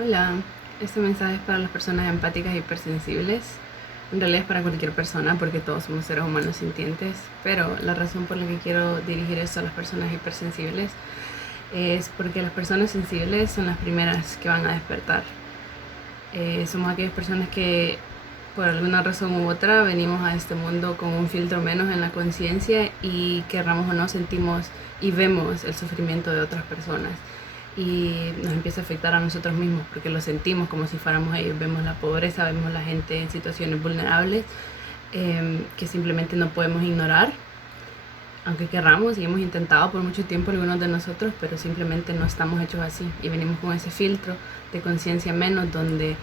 Hola, este mensaje es para las personas empáticas e hipersensibles. En realidad es para cualquier persona porque todos somos seres humanos sintientes, pero la razón por la que quiero dirigir esto a las personas hipersensibles es porque las personas sensibles son las primeras que van a despertar. Somos aquellas personas que por alguna razón u otra venimos a este mundo con un filtro menos en la conciencia y querramos o no sentimos y vemos el sufrimiento de otras personas y nos empieza a afectar a nosotros mismos porque lo sentimos como si fuéramos ellos. Vemos la pobreza, vemos la gente en situaciones vulnerables que simplemente no podemos ignorar, aunque querramos, y hemos intentado por mucho tiempo algunos de nosotros, pero simplemente no estamos hechos así y venimos con ese filtro de conciencia menos donde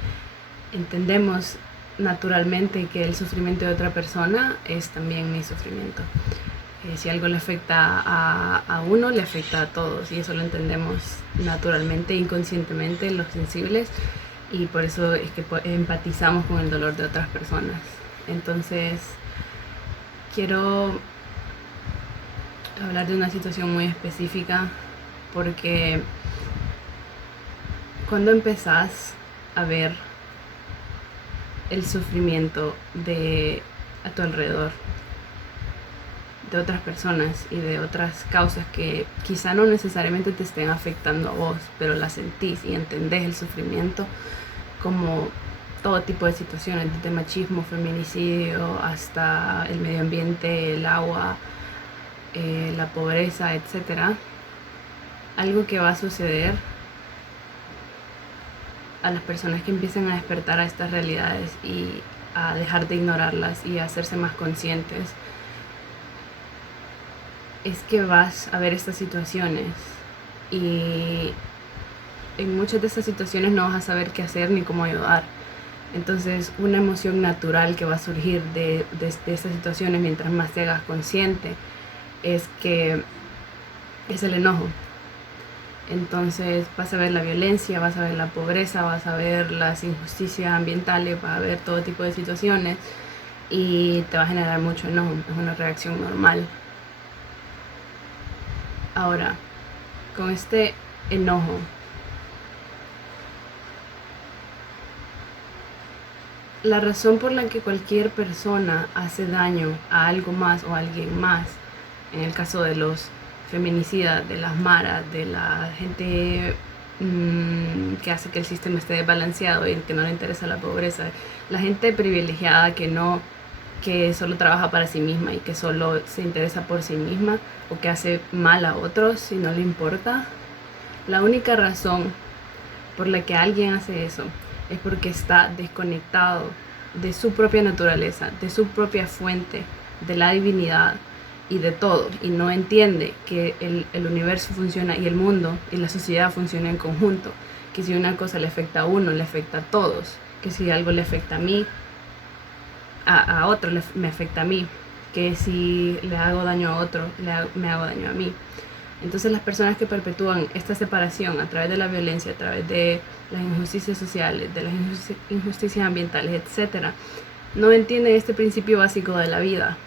entendemos naturalmente que el sufrimiento de otra persona es también mi sufrimiento. Si algo le afecta a uno, le afecta a todos, y eso lo entendemos naturalmente, inconscientemente, los sensibles, y por eso es que empatizamos con el dolor de otras personas. Entonces, quiero hablar de una situación muy específica porque cuando empezás a ver el sufrimiento de a tu alrededor, de otras personas y de otras causas que quizá no necesariamente te estén afectando a vos, pero las sentís y entendés el sufrimiento como todo tipo de situaciones, desde machismo, feminicidio, hasta el medio ambiente, el agua, la pobreza, etcétera. Algo que va a suceder a las personas que empiezan a despertar a estas realidades y a dejar de ignorarlas y a hacerse más conscientes es que vas a ver estas situaciones y en muchas de estas situaciones no vas a saber qué hacer ni cómo ayudar. Entonces, una emoción natural que va a surgir de estas situaciones mientras más te hagas consciente es el enojo. Entonces vas a ver la violencia, vas a ver la pobreza, vas a ver las injusticias ambientales, vas a ver todo tipo de situaciones y te va a generar mucho enojo. Es una reacción normal. Ahora, con este enojo, la razón por la que cualquier persona hace daño a algo más o a alguien más, en el caso de los feminicidas, de las maras, de la gente que hace que el sistema esté desbalanceado y que no le interesa la pobreza, la gente privilegiada que solo trabaja para sí misma y que solo se interesa por sí misma o que hace mal a otros y no le importa. La única razón por la que alguien hace eso es porque está desconectado de su propia naturaleza, de su propia fuente, de la divinidad y de todo, y no entiende que el universo funciona y el mundo y la sociedad funciona en conjunto, que si una cosa le afecta a uno, le afecta a todos, que si algo le afecta a mí, a otro me afecta a mí, que si le hago daño a otro, me hago daño a mí. Entonces las personas que perpetúan esta separación a través de la violencia, a través de las injusticias sociales, de las injusticias ambientales, etc., no entienden este principio básico de la vida.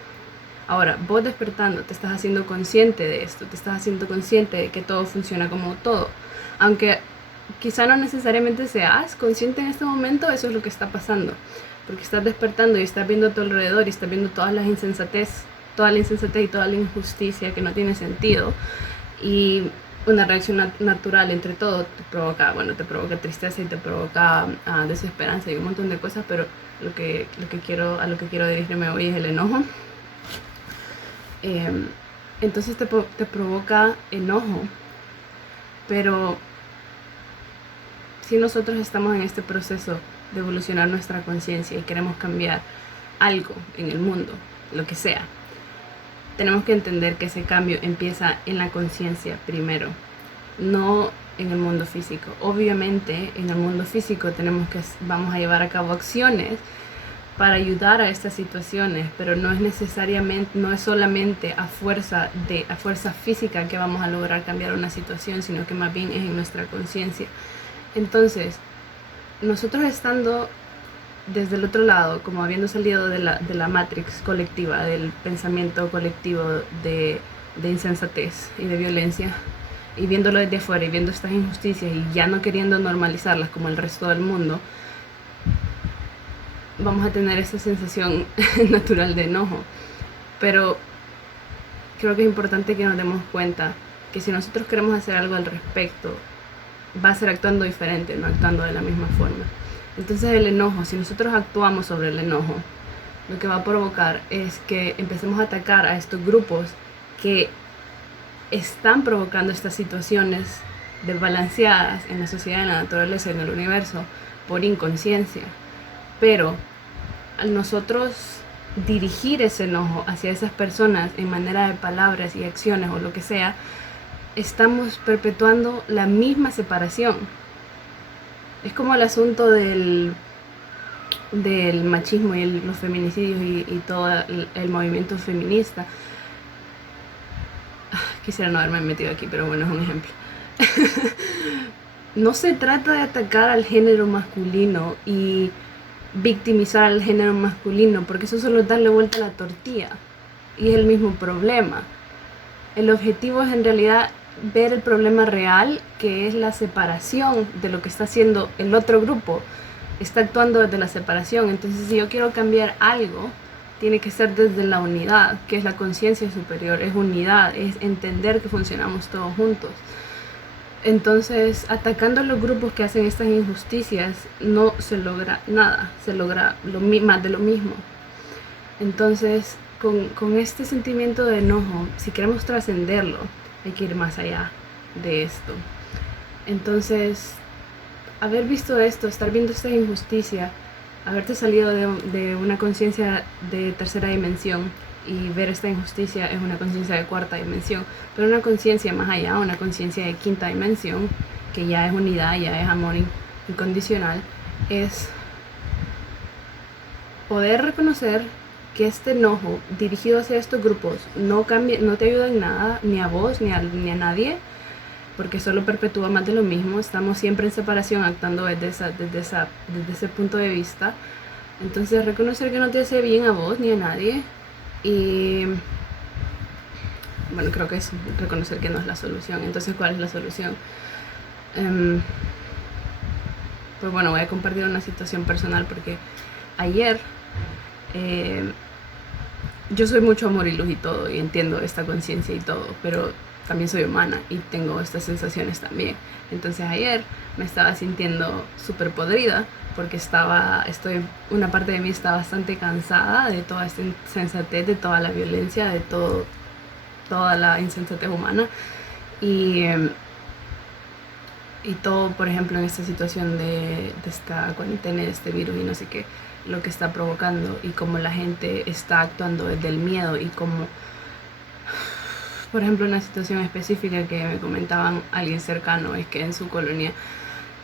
Ahora, vos despertando te estás haciendo consciente de esto, te estás haciendo consciente de que todo funciona como todo. Aunque quizá no necesariamente seas consciente en este momento, eso es lo que está pasando. Porque estás despertando y estás viendo a tu alrededor y estás viendo toda la insensatez y toda la injusticia que no tiene sentido. Y una reacción natural entre todo te provoca tristeza y te provoca desesperanza y un montón de cosas, pero a lo que quiero dirigirme hoy es el enojo. Entonces te provoca enojo, pero si nosotros estamos en este proceso de evolucionar nuestra conciencia y queremos cambiar algo en el mundo, lo que sea, tenemos que entender que ese cambio empieza en la conciencia primero, no en el mundo físico. Obviamente en el mundo físico vamos a llevar a cabo acciones para ayudar a estas situaciones, pero no es solamente a fuerza física que vamos a lograr cambiar una situación, sino que más bien es en nuestra conciencia. Entonces, nosotros estando desde el otro lado, como habiendo salido de la matrix colectiva, del pensamiento colectivo de insensatez y de violencia, y viéndolo desde afuera y viendo estas injusticias y ya no queriendo normalizarlas como el resto del mundo, vamos a tener esa sensación natural de enojo. Pero creo que es importante que nos demos cuenta que si nosotros queremos hacer algo al respecto, va a ser actuando diferente, no actuando de la misma forma. Entonces el enojo, si nosotros actuamos sobre el enojo, lo que va a provocar es que empecemos a atacar a estos grupos que están provocando estas situaciones desbalanceadas en la sociedad, en la naturaleza, en el universo, por inconsciencia. Pero al nosotros dirigir ese enojo hacia esas personas en manera de palabras y acciones o lo que sea, estamos perpetuando la misma separación. Es como el asunto del machismo y los feminicidios y todo el movimiento feminista. Quisiera no haberme metido aquí, pero bueno, es un ejemplo. No se trata de atacar al género masculino y victimizar al género masculino, porque eso solo es darle vuelta a la tortilla y es el mismo problema. El objetivo es en realidad ver el problema real, que es la separación de lo que está haciendo el otro grupo. Está actuando desde la separación. Entonces, si yo quiero cambiar algo, tiene que ser desde la unidad, que es la conciencia superior, es unidad, es entender que funcionamos todos juntos. Entonces, atacando a los grupos que hacen estas injusticias, no se logra nada, se logra más de lo mismo. Entonces, con este sentimiento de enojo, si queremos trascenderlo, hay que ir más allá de esto. Entonces, haber visto esto, estar viendo esta injusticia, haberte salido de una conciencia de tercera dimensión y ver esta injusticia es una conciencia de cuarta dimensión, pero una conciencia más allá, una conciencia de quinta dimensión, que ya es unidad, ya es amor incondicional, es poder reconocer que este enojo dirigido hacia estos grupos no te ayuda en nada, ni a vos, ni a nadie, porque solo perpetúa más de lo mismo. Estamos siempre en separación, actuando desde ese punto de vista. Entonces, reconocer que no te hace bien a vos ni a nadie. Y bueno, creo que es reconocer que no es la solución. Entonces, ¿cuál es la solución? Pues bueno, voy a compartir una situación personal, porque ayer yo soy mucho amor y luz y todo, y entiendo esta conciencia y todo, pero también soy humana y tengo estas sensaciones también. Entonces ayer me estaba sintiendo súper podrida, porque una parte de mí está bastante cansada de toda esta insensatez, de toda la violencia, de toda la insensatez humana y todo, por ejemplo, en esta situación de esta cuarentena, de este virus y no sé qué, lo que está provocando, y cómo la gente está actuando desde el miedo, y cómo, por ejemplo, una situación específica que me comentaban alguien cercano es que en su colonia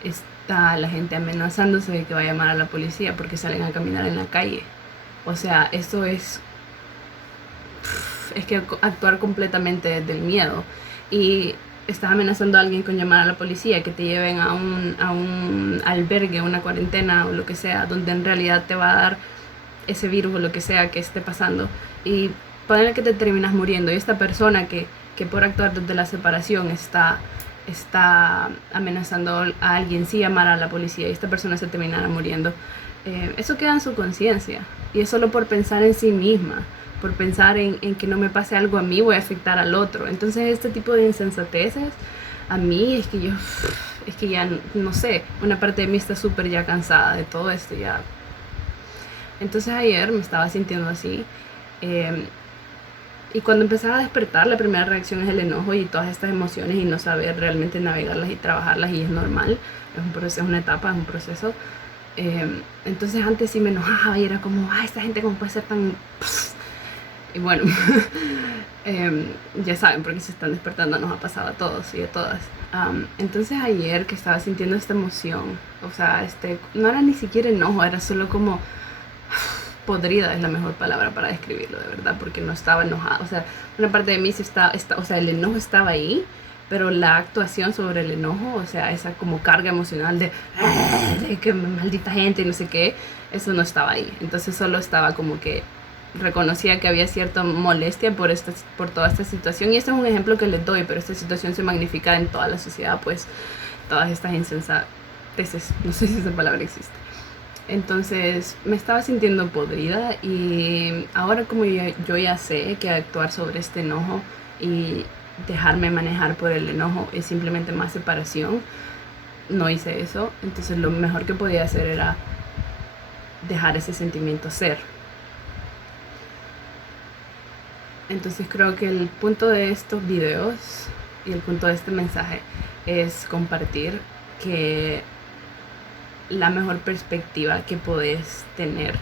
está la gente amenazándose de que va a llamar a la policía porque salen a caminar en la calle. O sea, eso es que actuar completamente desde el miedo, y estás amenazando a alguien con llamar a la policía, que te lleven a un albergue, una cuarentena o lo que sea, donde en realidad te va a dar ese virus o lo que sea que esté pasando, y ponerle que te terminas muriendo, y esta persona que por actuar desde la separación está amenazando a alguien si llamara a la policía, y esta persona se terminara muriendo, eso queda en su conciencia, y es solo por pensar en sí misma, por pensar en que no me pase algo a mí, voy a afectar al otro. Entonces este tipo de insensateces, a mí es que ya no sé, una parte de mí está súper ya cansada de todo esto ya. Entonces ayer me estaba sintiendo así, y cuando empezaba a despertar, la primera reacción es el enojo y todas estas emociones, y no saber realmente navegarlas y trabajarlas, y es normal, es un proceso, es una etapa, es un proceso. Entonces antes sí me enojaba y era como, esta gente cómo puede ser tan... Y bueno, ya saben, porque se están despertando, nos ha pasado a todos y a todas. Entonces ayer que estaba sintiendo esta emoción, o sea, no era ni siquiera enojo, era solo como podrida, es la mejor palabra para describirlo, de verdad, porque no estaba enojada. O sea, una parte de mí sí o sea, el enojo estaba ahí, pero la actuación sobre el enojo, o sea, esa como carga emocional de que maldita gente y no sé qué, eso no estaba ahí. Entonces solo estaba como que reconocía que había cierta molestia por toda esta situación. Y este es un ejemplo que les doy, pero esta situación se magnifica en toda la sociedad, pues todas estas insensateces, no sé si esa palabra existe. Entonces me estaba sintiendo podrida y ahora como yo ya sé que actuar sobre este enojo y dejarme manejar por el enojo es simplemente más separación, no hice eso. Entonces lo mejor que podía hacer era dejar ese sentimiento ser. Entonces creo que el punto de estos videos y el punto de este mensaje es compartir que la mejor perspectiva que puedes tener,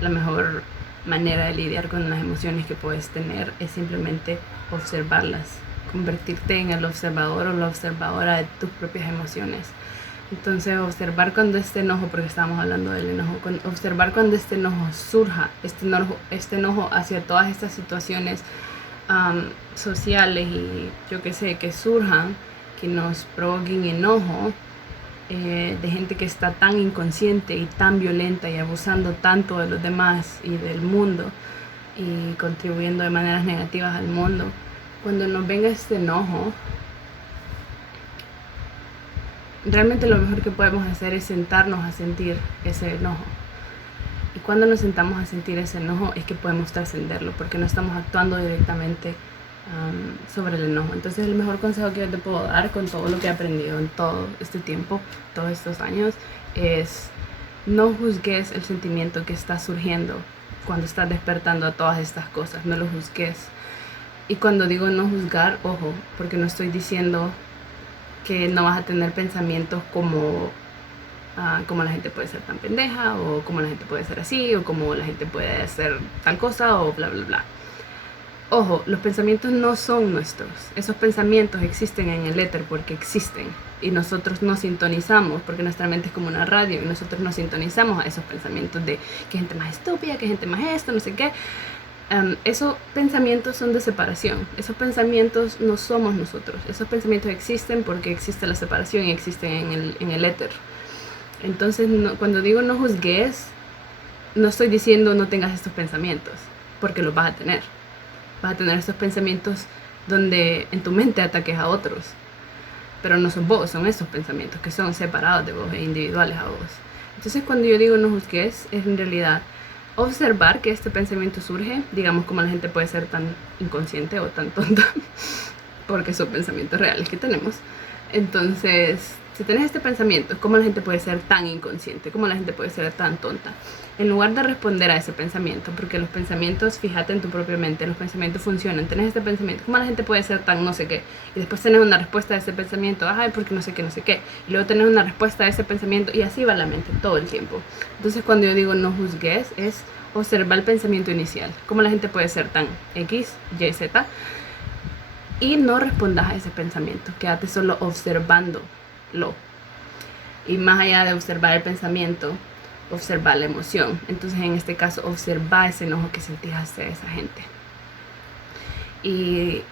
la mejor manera de lidiar con las emociones que puedes tener es simplemente observarlas, convertirte en el observador o la observadora de tus propias emociones. Entonces observar cuando este enojo, porque estábamos hablando del enojo, observar cuando este enojo surja, este enojo hacia todas estas situaciones sociales y yo qué sé, que surjan, que nos provoquen enojo, de gente que está tan inconsciente y tan violenta y abusando tanto de los demás y del mundo y contribuyendo de maneras negativas al mundo. Cuando nos venga este enojo, realmente lo mejor que podemos hacer es sentarnos a sentir ese enojo. Y cuando nos sentamos a sentir ese enojo es que podemos trascenderlo, porque no estamos actuando directamente sobre el enojo. Entonces el mejor consejo que yo te puedo dar con todo lo que he aprendido en todo este tiempo, todos estos años, es no juzgues el sentimiento que está surgiendo cuando estás despertando a todas estas cosas, no lo juzgues. Y cuando digo no juzgar, ojo, porque no estoy diciendo que no vas a tener pensamientos como la gente puede ser tan pendeja, o como la gente puede ser así, o como la gente puede hacer tal cosa, o bla bla bla. Ojo, los pensamientos no son nuestros. Esos pensamientos existen en el éter porque existen. Y nosotros nos sintonizamos, porque nuestra mente es como una radio, y nosotros nos sintonizamos a esos pensamientos de que gente más estúpida, que gente más esto, no sé qué. Esos pensamientos son de separación. Esos pensamientos no somos nosotros. Esos pensamientos existen porque existe la separación y existen en el éter. Entonces, cuando digo no juzgues, no estoy diciendo no tengas estos pensamientos, porque los vas a tener. Vas a tener estos pensamientos donde en tu mente ataques a otros, pero no son vos, son esos pensamientos que son separados de vos e individuales a vos. Entonces cuando yo digo no juzgues, es en realidad observar que este pensamiento surge, digamos como la gente puede ser tan inconsciente o tan tonta, porque son pensamientos reales que tenemos. Entonces, si tenés este pensamiento, ¿cómo la gente puede ser tan inconsciente? ¿Cómo la gente puede ser tan tonta? En lugar de responder a ese pensamiento, porque los pensamientos, fíjate en tu propia mente, los pensamientos funcionan. Tenés este pensamiento, ¿cómo la gente puede ser tan no sé qué? Y después tenés una respuesta a ese pensamiento, ay, porque no sé qué, no sé qué. Y luego tenés una respuesta a ese pensamiento y así va la mente todo el tiempo. Entonces cuando yo digo no juzgues, es observar el pensamiento inicial. ¿Cómo la gente puede ser tan X, Y, Z? Y no respondas a ese pensamiento, quédate solo observándolo. Y más allá de observar el pensamiento, observar la emoción. Entonces en este caso observa ese enojo que sentís hacia esa gente y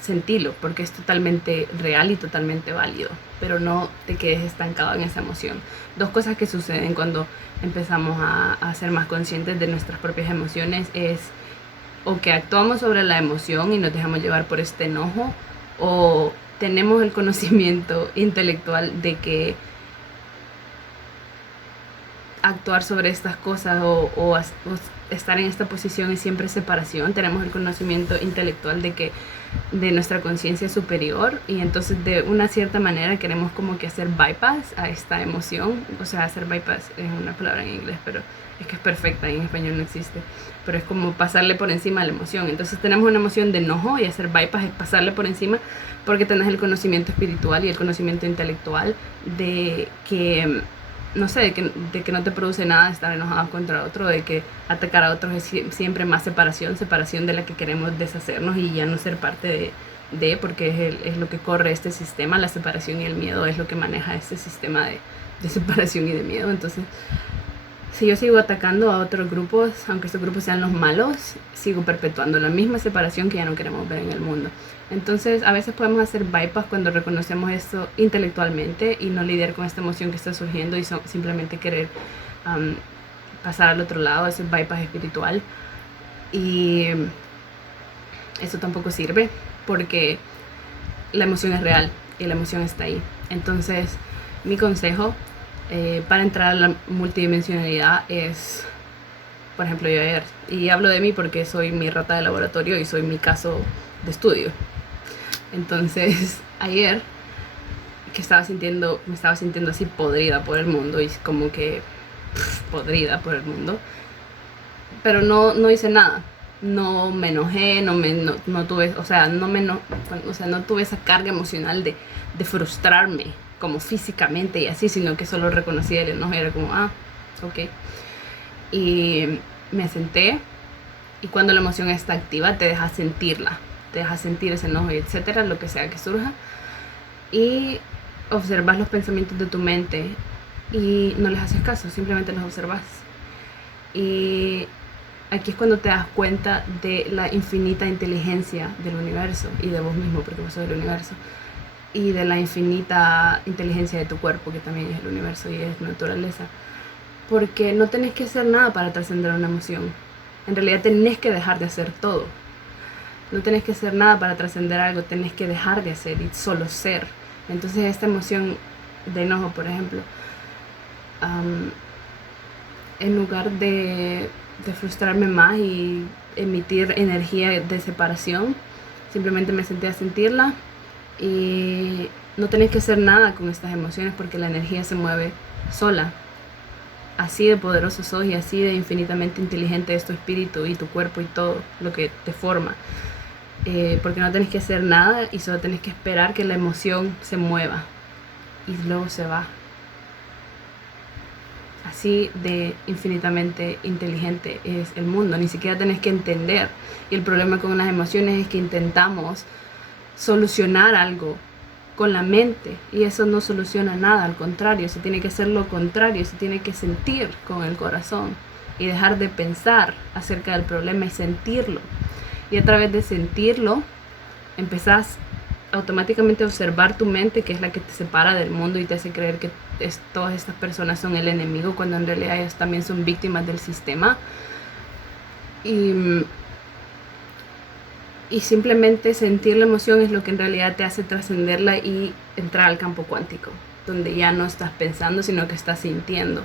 sentilo, porque es totalmente real y totalmente válido, pero no te quedes estancado en esa emoción. Dos cosas que suceden cuando empezamos a ser más conscientes de nuestras propias emociones es o que actuamos sobre la emoción y nos dejamos llevar por este enojo, o tenemos el conocimiento intelectual de que actuar sobre estas cosas o estar en esta posición es siempre separación. Tenemos el conocimiento intelectual de que de nuestra conciencia superior, y entonces de una cierta manera queremos como que hacer bypass a esta emoción. O sea, hacer bypass es una palabra en inglés, pero es que es perfecta y en español no existe, pero es como pasarle por encima a la emoción. Entonces tenemos una emoción de enojo y hacer bypass es pasarle por encima, porque tenés el conocimiento espiritual y el conocimiento intelectual de que no sé, de que no te produce nada estar enojado contra otro, de que atacar a otros es siempre más separación de la que queremos deshacernos y ya no ser parte porque es lo que corre este sistema. La separación y el miedo es lo que maneja este sistema de separación y de miedo. Entonces, si yo sigo atacando a otros grupos, aunque estos grupos sean los malos, sigo perpetuando la misma separación que ya no queremos ver en el mundo. Entonces, a veces podemos hacer bypass cuando reconocemos esto intelectualmente y no lidiar con esta emoción que está surgiendo y simplemente querer pasar al otro lado, ese bypass espiritual. Y eso tampoco sirve porque la emoción es real y la emoción está ahí. Entonces, mi consejo para entrar a la multidimensionalidad es, por ejemplo, yo ayer, y hablo de mí porque soy mi rata de laboratorio y soy mi caso de estudio. Entonces, ayer que me estaba sintiendo así podrida por el mundo y como que podrida por el mundo, pero no hice nada. No me enojé, no tuve, o sea, no tuve esa carga emocional de frustrarme como físicamente y así, sino que solo reconocí el enojo y era como, ok. Y me senté, y cuando la emoción está activa te deja sentirla, te deja sentir ese enojo y etcétera, lo que sea que surja, y observas los pensamientos de tu mente y no les haces caso, simplemente los observas. Y aquí es cuando te das cuenta de la infinita inteligencia del universo y de vos mismo, porque vos sos el universo, y de la infinita inteligencia de tu cuerpo, que también es el universo y es naturaleza. Porque no tenés que hacer nada para trascender una emoción. En realidad tenés que dejar de hacer todo. No tenés que hacer nada para trascender algo, tenés que dejar de hacer y solo ser. Entonces esta emoción de enojo, por ejemplo, en lugar de frustrarme más y emitir energía de separación, simplemente me senté a sentirla. Y no tenés que hacer nada con estas emociones porque la energía se mueve sola. Así de poderoso sos y así de infinitamente inteligente es tu espíritu y tu cuerpo y todo lo que te forma. Porque no tenés que hacer nada y solo tenés que esperar que la emoción se mueva y luego se va. Así de infinitamente inteligente es el mundo, ni siquiera tenés que entender. Y el problema con las emociones es que intentamos solucionar algo con la mente y eso no soluciona nada, al contrario, se tiene que hacer lo contrario, se tiene que sentir con el corazón y dejar de pensar acerca del problema y sentirlo. Y a través de sentirlo empezás automáticamente a observar tu mente, que es la que te separa del mundo y te hace creer que todas estas personas son el enemigo, cuando en realidad ellos también son víctimas del sistema. Y simplemente sentir la emoción es lo que en realidad te hace trascenderla y entrar al campo cuántico, donde ya no estás pensando, sino que estás sintiendo.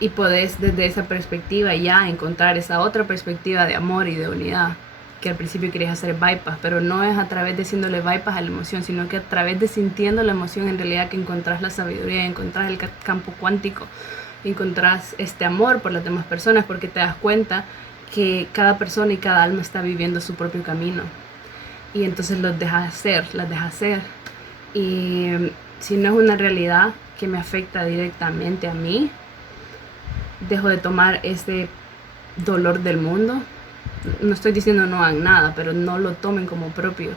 Y podés desde esa perspectiva ya encontrar esa otra perspectiva de amor y de unidad, que al principio querías hacer bypass, pero no es a través de haciéndole bypass a la emoción, sino que a través de sintiendo la emoción en realidad que encontrás la sabiduría, encontrás el campo cuántico, encontrás este amor por las demás personas, porque te das cuenta que cada persona y cada alma está viviendo su propio camino. Y entonces las dejas hacer. Y si no es una realidad que me afecta directamente a mí, dejo de tomar ese dolor del mundo. No estoy diciendo no hagan nada, pero no lo tomen como propio.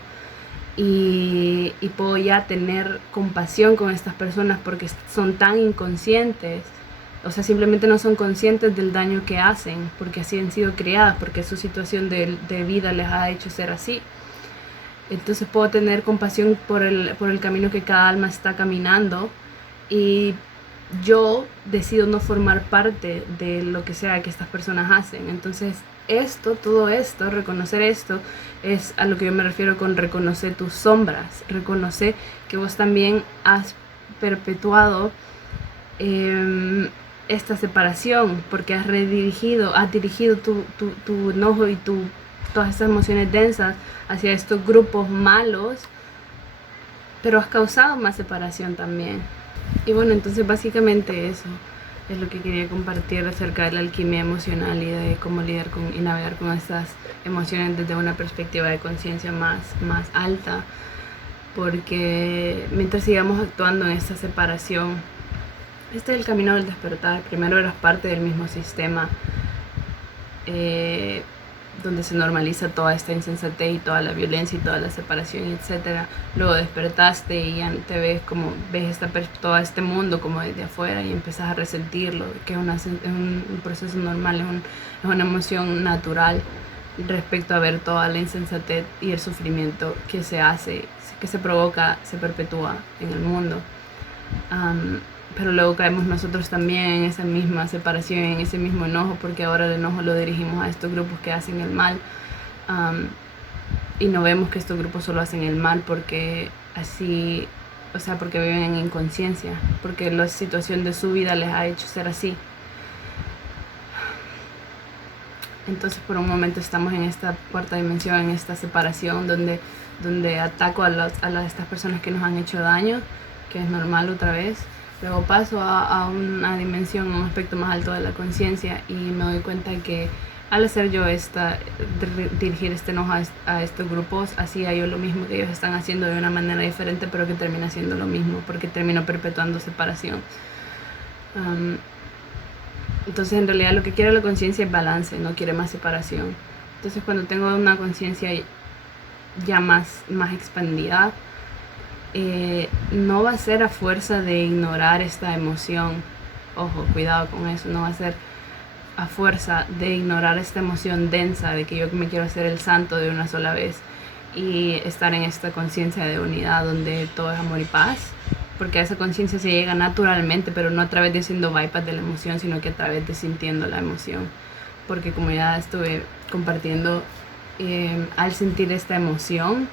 Y puedo ya tener compasión con estas personas porque son tan inconscientes. O sea, simplemente no son conscientes del daño que hacen, porque así han sido criadas, porque su situación de vida les ha hecho ser así. Entonces puedo tener compasión por el camino que cada alma está caminando, y yo decido no formar parte de lo que sea que estas personas hacen. Entonces todo esto, reconocer esto, es a lo que yo me refiero con reconocer tus sombras, reconocer que vos también has perpetuado esta separación, porque has dirigido tu enojo y todas esas emociones densas hacia estos grupos malos, pero has causado más separación también. Y bueno, entonces básicamente eso es lo que quería compartir acerca de la alquimia emocional y de cómo lidiar y navegar con estas emociones desde una perspectiva de conciencia más alta, porque mientras sigamos actuando en esta separación, este es el camino del despertar. Primero eras parte del mismo sistema, donde se normaliza toda esta insensatez y toda la violencia y toda la separación, etc. Luego despertaste y ya te ves como ves todo este mundo como desde afuera y empezás a resentirlo, que es un proceso normal, es una emoción natural respecto a ver toda la insensatez y el sufrimiento que se provoca, se perpetúa en el mundo. pero luego caemos nosotros también en esa misma separación, en ese mismo enojo, porque ahora el enojo lo dirigimos a estos grupos que hacen el mal. Y no vemos que estos grupos solo hacen el mal porque así, o sea, porque viven en inconsciencia, porque la situación de su vida les ha hecho ser así. Entonces por un momento estamos en esta cuarta dimensión, en esta separación donde ataco a estas personas que nos han hecho daño, que es normal otra vez. Luego paso a una dimensión, un aspecto más alto de la conciencia y me doy cuenta de que al hacer yo dirigir este enojo a estos grupos, hacía yo lo mismo que ellos están haciendo de una manera diferente, pero que termina siendo lo mismo, porque termino perpetuando separación. Entonces en realidad lo que quiere la conciencia es balance, no quiere más separación. Entonces cuando tengo una conciencia ya más expandida, no va a ser a fuerza de ignorar esta emoción. Ojo, cuidado con eso, no va a ser a fuerza de ignorar esta emoción densa de que yo me quiero hacer el santo de una sola vez y estar en esta conciencia de unidad donde todo es amor y paz, porque a esa conciencia se llega naturalmente, pero no a través de haciendo bypass de la emoción, sino que a través de sintiendo la emoción, porque como ya estuve compartiendo, al sentir esta emoción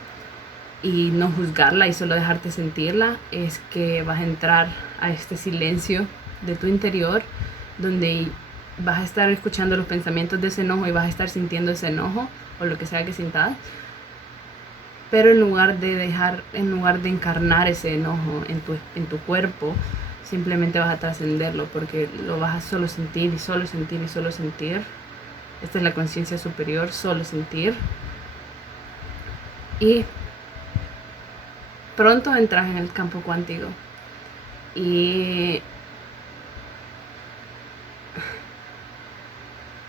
y no juzgarla y solo dejarte sentirla, es que vas a entrar a este silencio de tu interior donde vas a estar escuchando los pensamientos de ese enojo y vas a estar sintiendo ese enojo o lo que sea que sintas, pero en lugar de encarnar ese enojo en tu cuerpo, simplemente vas a trascenderlo porque lo vas a solo sentir y solo sentir y solo sentir. Esta es la conciencia superior, solo sentir. Y pronto entras en el campo cuántico y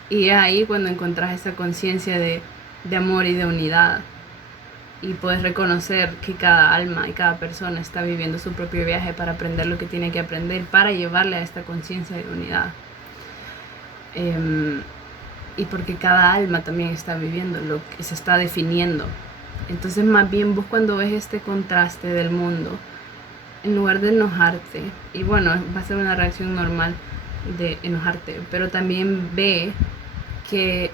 es ahí cuando encontrás esa conciencia de amor y de unidad y puedes reconocer que cada alma y cada persona está viviendo su propio viaje para aprender lo que tiene que aprender para llevarle a esta conciencia de unidad, y porque cada alma también está viviendo lo que se está definiendo. Entonces más bien vos cuando ves este contraste del mundo, en lugar de enojarte, y bueno, va a ser una reacción normal de enojarte, pero también ve que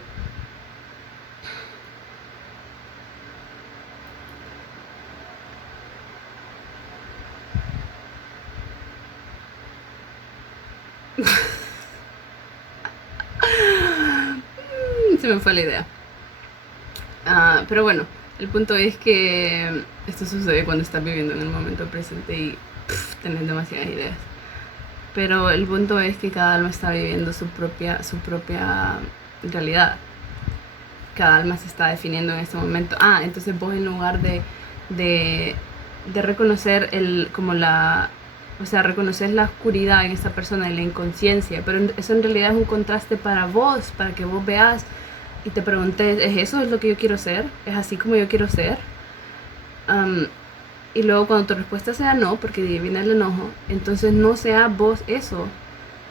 se me fue la idea. Pero bueno, el punto es que esto sucede cuando estás viviendo en el momento presente y tenés demasiadas ideas. Pero el punto es que cada alma está viviendo su propia realidad. Cada alma se está definiendo en este momento. Entonces vos en lugar de reconocer reconocer la oscuridad en esta persona, en la inconsciencia, pero eso en realidad es un contraste para vos, para que vos veas y te preguntes, ¿es eso es lo que yo quiero ser? ¿Es así como yo quiero ser? Y luego cuando tu respuesta sea no, porque viene el enojo, entonces no sea vos eso,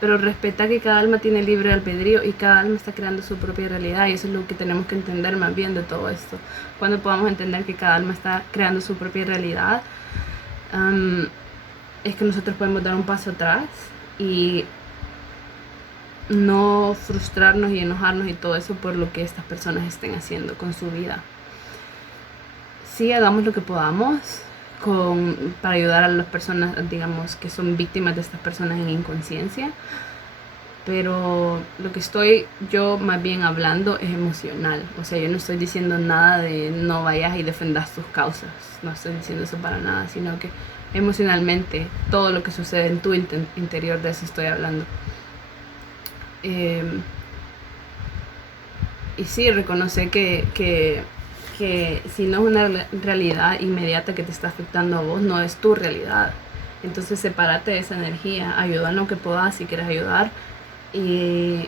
pero respeta que cada alma tiene libre albedrío y cada alma está creando su propia realidad, y eso es lo que tenemos que entender más bien de todo esto. Cuando podamos entender que cada alma está creando su propia realidad, es que nosotros podemos dar un paso atrás y no frustrarnos y enojarnos y todo eso por lo que estas personas estén haciendo con su vida. Sí, hagamos lo que podamos para ayudar a las personas, digamos, que son víctimas de estas personas en inconsciencia, pero lo que estoy yo más bien hablando es emocional. O sea, yo no estoy diciendo nada de no vayas y defendas tus causas, no estoy diciendo eso para nada, sino que emocionalmente todo lo que sucede en tu interior, de eso estoy hablando. Y sí, reconoce que si no es una realidad inmediata que te está afectando a vos, no es tu realidad. Entonces sepárate de esa energía, ayuda en lo que puedas si quieres ayudar, y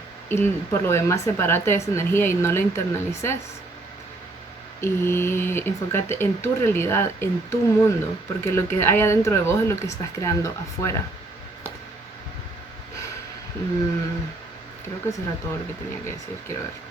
por lo demás sepárate de esa energía y no la internalices. Y enfócate en tu realidad, en tu mundo, porque lo que hay adentro de vos es lo que estás creando afuera. Creo que eso era todo lo que tenía que decir. Quiero ver.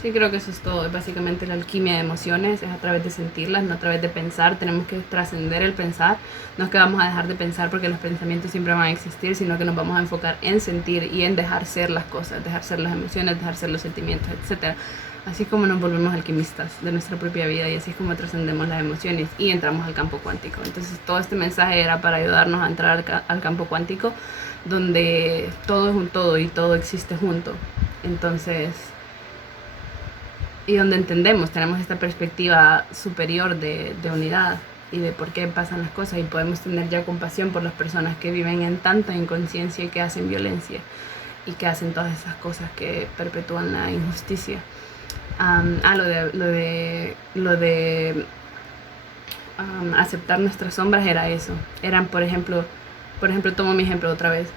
Sí, creo que eso es todo. Es básicamente la alquimia de emociones, es a través de sentirlas, no a través de pensar. Tenemos que trascender el pensar. No es que vamos a dejar de pensar porque los pensamientos siempre van a existir, sino que nos vamos a enfocar en sentir y en dejar ser las cosas, dejar ser las emociones, dejar ser los sentimientos, etcétera. Así como nos volvemos alquimistas de nuestra propia vida y así es como trascendemos las emociones y entramos al campo cuántico. Entonces todo este mensaje era para ayudarnos a entrar al campo cuántico, donde todo es un todo y todo existe junto. Entonces, y donde entendemos, tenemos esta perspectiva superior de unidad y de por qué pasan las cosas y podemos tener ya compasión por las personas que viven en tanta inconsciencia y que hacen violencia y que hacen todas esas cosas que perpetúan la injusticia. Lo de aceptar nuestras sombras era eso. Eran, por ejemplo, tomo mi ejemplo otra vez.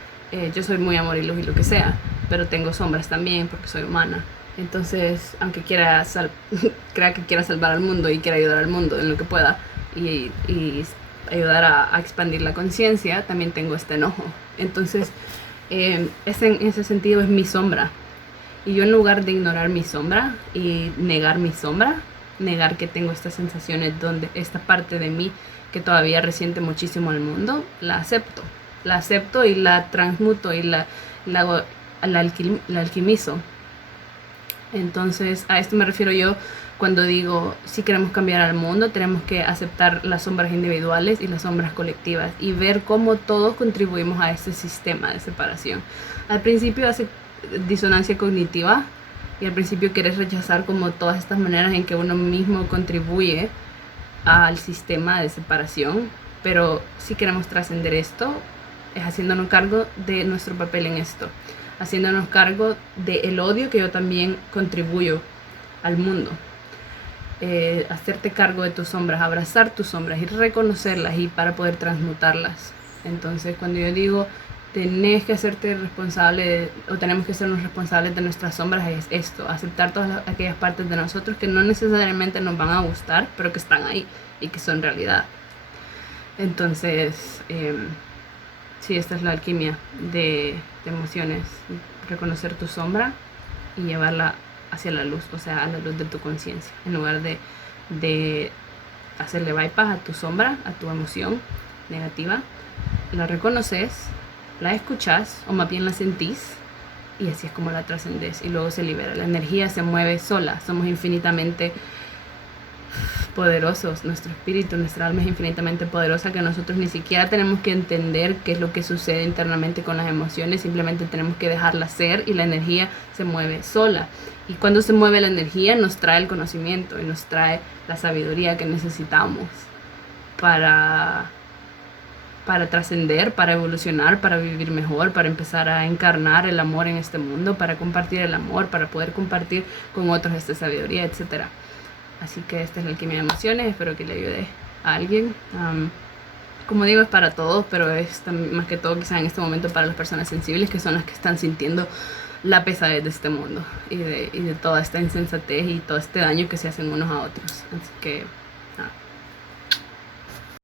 Yo soy muy amor y luz y lo que sea, pero tengo sombras también porque soy humana. Entonces, aunque crea que quiera salvar al mundo y quiera ayudar al mundo en lo que pueda y ayudar a expandir la conciencia, también tengo este enojo. Entonces, en ese sentido es mi sombra. Y yo en lugar de ignorar mi sombra y negar mi sombra, negar que tengo estas sensaciones donde esta parte de mí que todavía resiente muchísimo al mundo, la acepto. La acepto y la transmuto y la alquimizo. Entonces, a esto me refiero yo cuando digo, si queremos cambiar al mundo, tenemos que aceptar las sombras individuales y las sombras colectivas y ver cómo todos contribuimos a este sistema de separación. Al principio hace disonancia cognitiva y al principio quieres rechazar como todas estas maneras en que uno mismo contribuye al sistema de separación, pero si queremos trascender esto, es haciéndonos cargo de nuestro papel en esto, haciéndonos cargo del odio que yo también contribuyo al mundo. Hacerte cargo de tus sombras, abrazar tus sombras y reconocerlas y para poder transmutarlas. Entonces, cuando yo digo tenés que hacerte responsable o tenemos que sernos responsables de nuestras sombras, es esto, aceptar todas aquellas partes de nosotros que no necesariamente nos van a gustar, pero que están ahí y que son realidad. Entonces, sí, esta es la alquimia de emociones, reconocer tu sombra y llevarla hacia la luz, o sea, a la luz de tu conciencia, en lugar de hacerle bypass a tu sombra, a tu emoción negativa, la reconoces, la escuchas o más bien la sentís y así es como la trascendes y luego se libera. La energía se mueve sola, somos infinitamente poderosos, nuestro espíritu, nuestra alma es infinitamente poderosa que nosotros ni siquiera tenemos que entender qué es lo que sucede internamente con las emociones, simplemente tenemos que dejarla ser y la energía se mueve sola. Y cuando se mueve la energía nos trae el conocimiento y nos trae la sabiduría que necesitamos para trascender, para evolucionar, para vivir mejor, para empezar a encarnar el amor en este mundo, para compartir el amor, para poder compartir con otros esta sabiduría, etc. Así que esta es la alquimia de emociones, espero que le ayude a alguien. Como digo, es para todos, pero es más que todo quizás en este momento para las personas sensibles, que son las que están sintiendo la pesadez de este mundo y de toda esta insensatez y todo este daño que se hacen unos a otros. Así que